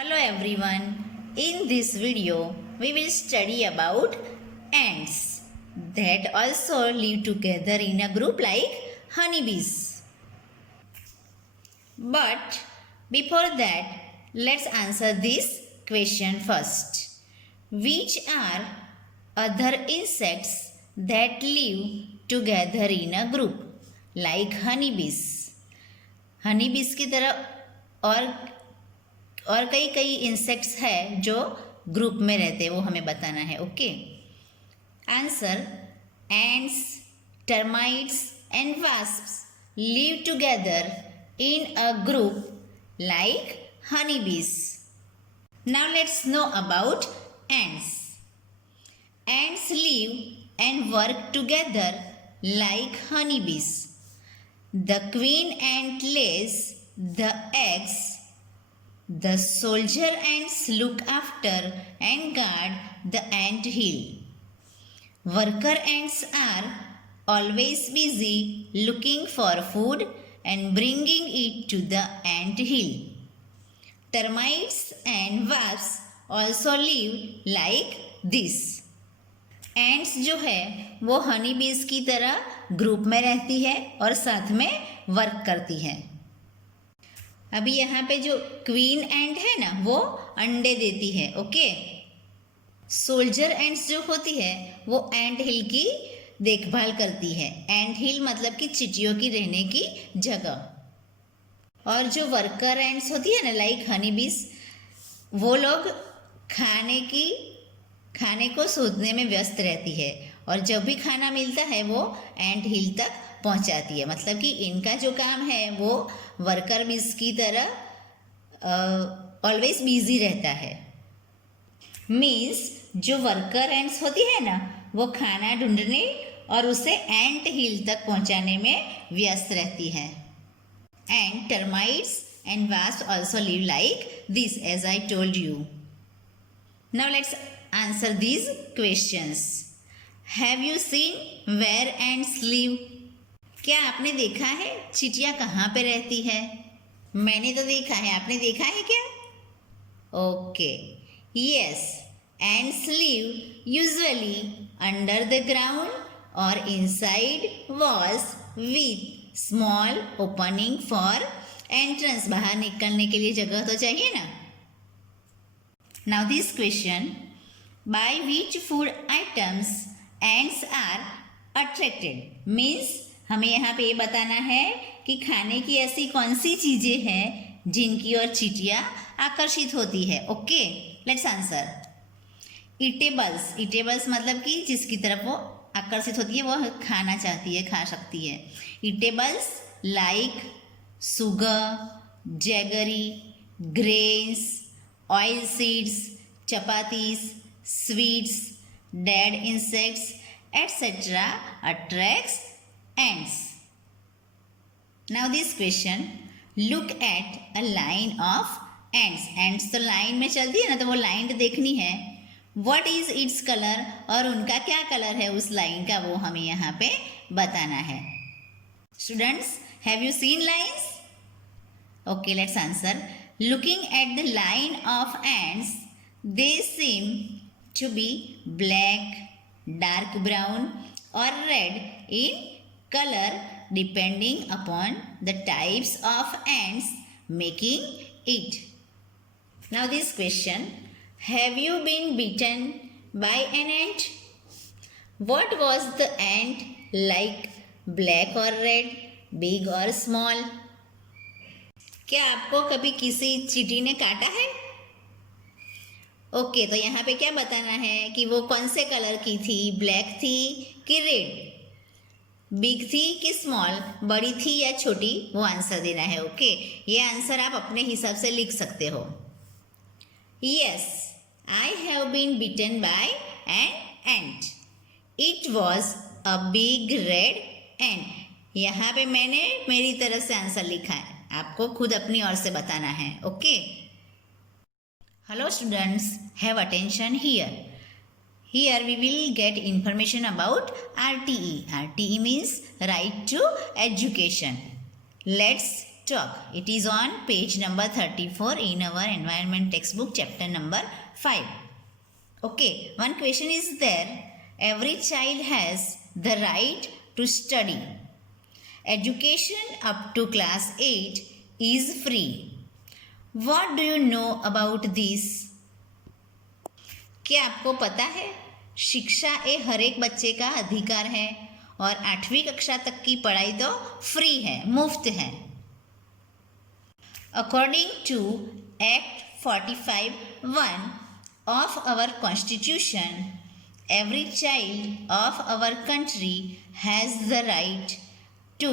Hello everyone. In this video, we will study about ants that also live together in a group like honeybees. But before that, let's answer this question first. Which are other insects that live together in a group like honeybees? honeybees की तरह और कई कई इंसेक्ट्स है जो ग्रुप में रहते हैं, वो हमें बताना है. Okay, answer: ends, termites and wasps live together in a group like honeybees. Now let's know about ants. Ants live and work together like honeybees. The queen ant lays the eggs. The soldier ants look after and guard the ant hill. Worker ants are always busy looking for food and bringing it to the ant hill. Termites and wasps also live like this. Ants जो है वो हनी बीज की तरह ग्रुप में रहती है और साथ में वर्क करती है. अभी यहाँ पे जो क्वीन एंट है ना, वो अंडे देती है. ओके, सोल्जर एंट्स जो होती है वो एंट हिल की देखभाल करती है. एंट हिल मतलब कि चींटियों की रहने की जगह. और जो वर्कर एंट्स होती है ना, लाइक हनी बीज, वो लोग खाने को शोधने में व्यस्त रहती है और जब भी खाना मिलता है वो एंट हिल तक पहुंचाती है. मतलब कि इनका जो काम है वो वर्कर बीज की तरह ऑलवेज बिजी रहता है. मीन्स जो वर्कर एंट्स होती है ना, वो खाना ढूंढने और उसे एंट हिल तक पहुंचाने में व्यस्त रहती है. And termites and wasp also live like this, as I told you. Now let's answer these questions. Have you seen where ants live? क्या आपने देखा है चींटियाँ कहाँ पे रहती है? मैंने तो देखा है, आपने देखा है क्या? Okay, yes, ants live usually under the ground और inside walls with small opening for entrance. बाहर निकलने के लिए जगह तो चाहिए ना. Now this question: by which food items ants are attracted? Means हमें यहाँ पे ये बताना है कि खाने की ऐसी कौन सी चीज़ें हैं जिनकी ओर चींटियाँ आकर्षित होती है. Okay, let's answer. Eatables. Eatables मतलब कि जिसकी तरफ वो आकर्षित होती है, वो खाना चाहती है, खा सकती है. Eatables like sugar, jaggery, grains, oil seeds, chapatis, sweets, dead insects etcetera attracts ants. Now this question: look at a line of ants. ants तो लाइन में चलती है ना, तो वो लाइन देखनी है. What is its color? और उनका क्या कलर है उस लाइन का, वो हमें यहाँ पे बताना है. Students, have you seen lines? Okay, let's answer. Looking at the line of ants, they seem to be black, dark brown or red in color depending upon the types of ants making it. Now this question: have you been bitten by an ant? What was the ant like? Black or red, big or small? क्या आपको कभी किसी चींटी ने काटा है? ओके, तो यहाँ पे क्या बताना है कि वो कौन से कलर की थी, ब्लैक थी कि रेड, बिग थी कि स्मॉल, बड़ी थी या छोटी, वो आंसर देना है. ओके, ये आंसर आप अपने हिसाब से लिख सकते हो. Yes, I have been bitten by an ant. It was a big red ant. यहाँ पे मैंने मेरी तरफ से आंसर लिखा है, आपको खुद अपनी ओर से बताना है. Okay, hello students, have attention here. Here we will get information about RTE. RTE means Right to Education. Let's talk. It is on page number 34 in our environment textbook, chapter number 5. Okay, one question is there. Every child has the right to study. Education up to class 8 is free. What do you know about this? क्या आपको पता है शिक्षा ए हर एक बच्चे का अधिकार है और 8वीं कक्षा तक की पढ़ाई तो फ्री है, मुफ्त है. According to Act 45(1) of our Constitution, every child of our country has the right to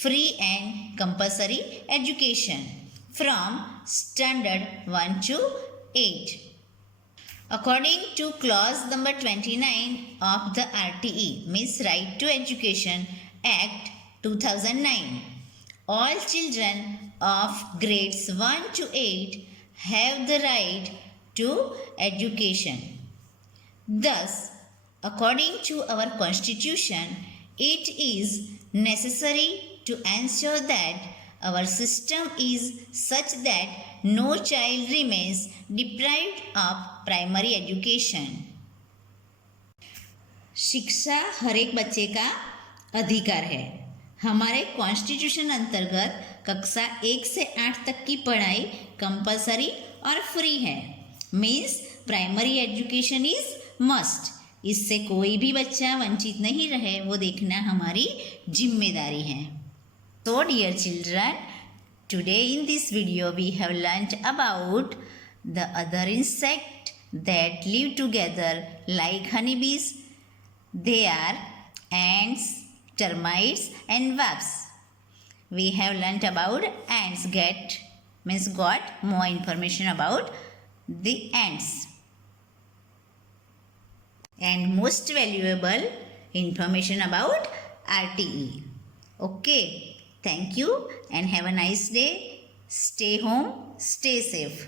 free and compulsory education from standard 1 to 8. According to clause number 29 of the RTE, means Right to Education Act 2009, all children of grades 1 to 8 have the right to education. Thus, according to our Constitution, it is necessary to ensure that our system is such that no child remains deprived of primary education. शिक्षा हर एक बच्चे का अधिकार है. हमारे कॉन्स्टिट्यूशन अंतर्गत कक्षा 1 से 8 तक की पढ़ाई कंपलसरी और फ्री है. Means primary education is must. इससे कोई भी बच्चा वंचित नहीं रहे, वो देखना हमारी जिम्मेदारी है. So dear children, today in this video we have learnt about the other insect that live together like honeybees. They are ants, termites and wasps. We have learnt about ants. Got more information about the ants. And most valuable information about RTE. Okay. Thank you and have a nice day. Stay home, stay safe.